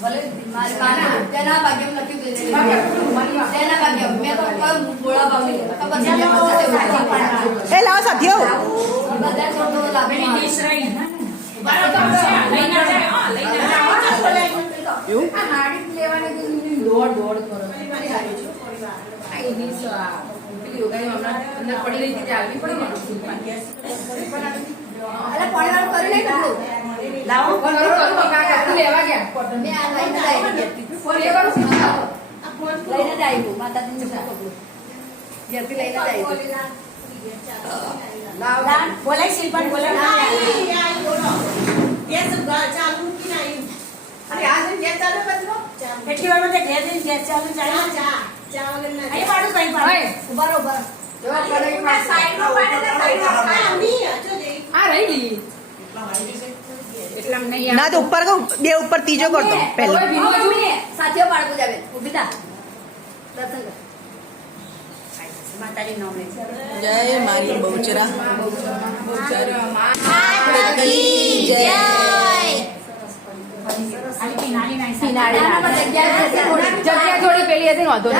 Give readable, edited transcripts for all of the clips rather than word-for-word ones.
ભલે મારી માના તેના ભાગ્યમ લખ્યું છે તેના ભાગ્યમ મેં તો બોળા ભાવની ખબર છે એ લાવો સાથીઓ બધા છોડો લાભે ડીશ રહી બારો તો લઈને જાય લઈને જાય એવું આ હાડી લેવાની દોડ કરો મારી હાડી છો આ ડીશ પેલી યોગાઈ હમણાં અંદર પડી રહી હતી આવી પડી અરે પાણી વાળું કરી નહીં લાવો કાકા લેવા ગયા મેં આ લઈને આવી ફોન એ કરું લઈને જ આવ્યું માતાજીનું પકડું ઘેરથી લઈને જ આવ્યું લાવ બોલાય શિલ્પા બોલાય ગેસ ચાલુ કે નહીં અરે આ ગેસ ચાલુ કરજો કેટલી વાર મને ઘેર જઈને ગેસ ચાલુ ચાલે ચા વગર ના અહીં પાડું કઈ પાડું ઉભા રહો જવા પડે સાઈડમાં પાડે સાઈડમાં આ મી જો દે આ રહી ગઈ એટલા નહીં ના તો ઉપર કહું બે ઉપર ત્રીજો કર દો પહેલો સાથીઓ પાડવું જાવે ઊભી થા દર્શન કર માતાજી નામ લે જય મારી બહુચરા બહુચરા માતાજી જય જગ્યા થોડી પેલી હતી વાંધો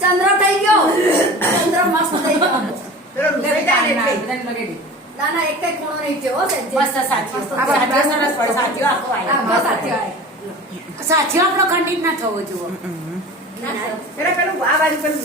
ચંદ્ર થઈ ગયો ચંદ્ર મસ્ત થઈ ગયો ના ના એક ખૂણો નહીં થયો મસ્ત સાથીઓ આપણો ખંડિત ના થવો જોઈએ પેલું આ બાજુ પેલું